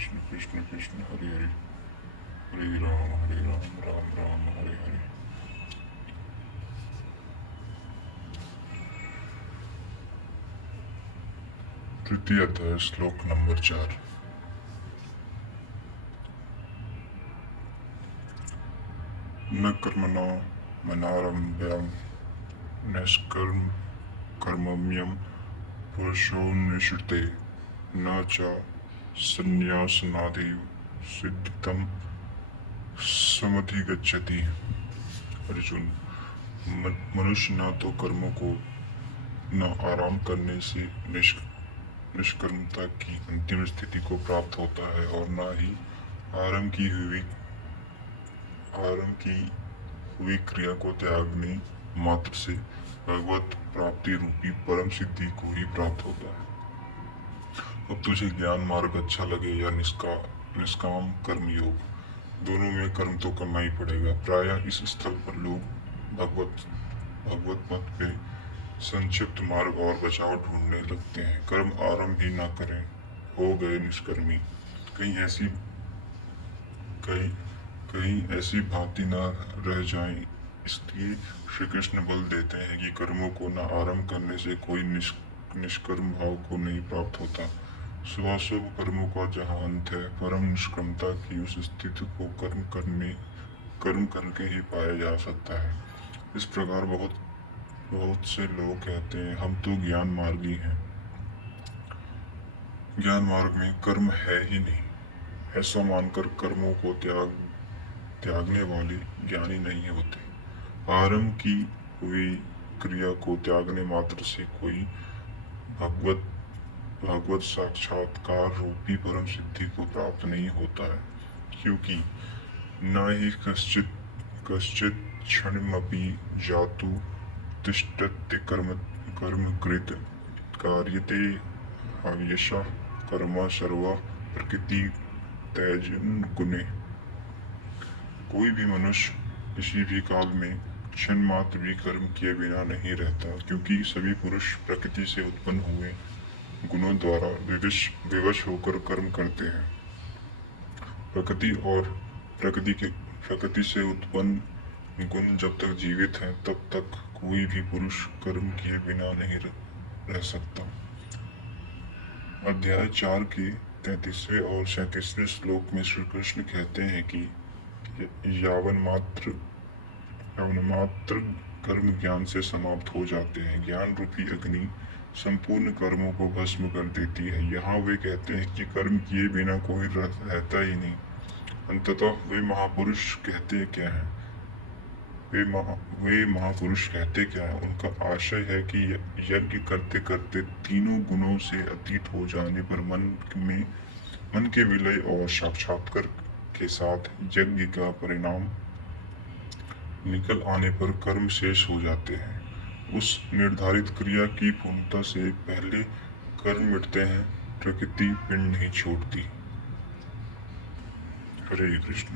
कृष्ण कृष्ण कृष्ण हरे हरे, हरे राम राम राम हरे हरे। तृतीय अध्याय श्लोक नंबर 4। न कर्मणो मनारम्भ्यं निष्कर्म कर्मम्यम पुरुषोन्निश्चिते न च संन्यासनादेव सिद्धितं समधिगच्छति। अर्जुन, मनुष्य न तो कर्मों को न आराम करने से निष्कर्मता की अंतिम स्थिति को प्राप्त होता है और न ही आरंभ की हुई क्रिया को त्यागने मात्र से भगवत प्राप्ति रूपी परम सिद्धि को ही प्राप्त होता है। अब तुझे ज्ञान मार्ग अच्छा लगे या निष्काम कर्म योग, दोनों में कर्म तो करना ही पड़ेगा। प्रायः इस स्थल पर लोग भगवत मत पे संक्षिप्त मार्ग और बचाव ढूंढने लगते हैं। कर्म आरंभ ही ना करें, हो गए निष्कर्मी। कहीं ऐसी कहीं कहीं ऐसी भांति न रह जाएं, इसलिए श्री कृष्ण बल देते हैं कि कर्मों को न आरंभ करने से कोई निष्कर्म भाव को नहीं प्राप्त होता। शुभाशुभ कर्मों का जहाँ अंत है, परम निष्कर्मता की उस स्थिति को कर्म करके ही पाया जा सकता है। इस प्रकार बहुत से लोग कहते हैं हम तो ज्ञान मार्गी हैं, ज्ञान मार्ग में कर्म है ही नहीं। ऐसा मानकर कर्मों को त्यागने वाले ज्ञानी नहीं होते। आरंभ की हुई क्रिया को त्यागने मात्र से कोई भगवत भागवत साक्षात्कार रूपी परम सिद्धि को प्राप्त नहीं होता है, क्योंकि न ही कश्चित क्षणमपि जातु तिष्ठत्य कर्मकृत कार्यते हव्यशः कर्म सर्व प्रकृति तैजन गुणे। कोई भी मनुष्य किसी भी काल में क्षण मात्र भी कर्म किए बिना नहीं रहता, क्योंकि सभी पुरुष प्रकृति से उत्पन्न हुए गुणों द्वारा विवश होकर कर्म करते हैं। प्रकृति से उत्पन्न गुण जब तक जीवित हैं, तब तक कोई भी पुरुष कर्म किए बिना नहीं रह सकता। अध्याय 4 के 33वें और 37वें श्लोक में श्री कृष्ण कहते हैं कि यावन मात्र कर्म ज्ञान से समाप्त हो जाते हैं। ज्ञान रूपी अग्नि संपूर्ण कर्मों को भस्म कर देती है। यहाँ वे कहते हैं कि कर्म किए बिना कोई रहता ही नहीं। अंततः वे महापुरुष कहते क्या हैं? वे महापुरुष कहते क्या है? उनका आशय है कि यज्ञ करते करते तीनों गुणों से अतीत हो जाने पर मन के विलय और साक्षात्कार के साथ यज्ञ का परिणाम निकल आने पर कर्म शेष हो जाते हैं। उस निर्धारित क्रिया की पूर्णता से पहले कर्म मिटते हैं, प्रकृति पिंड नहीं छोड़ती। हरे कृष्ण।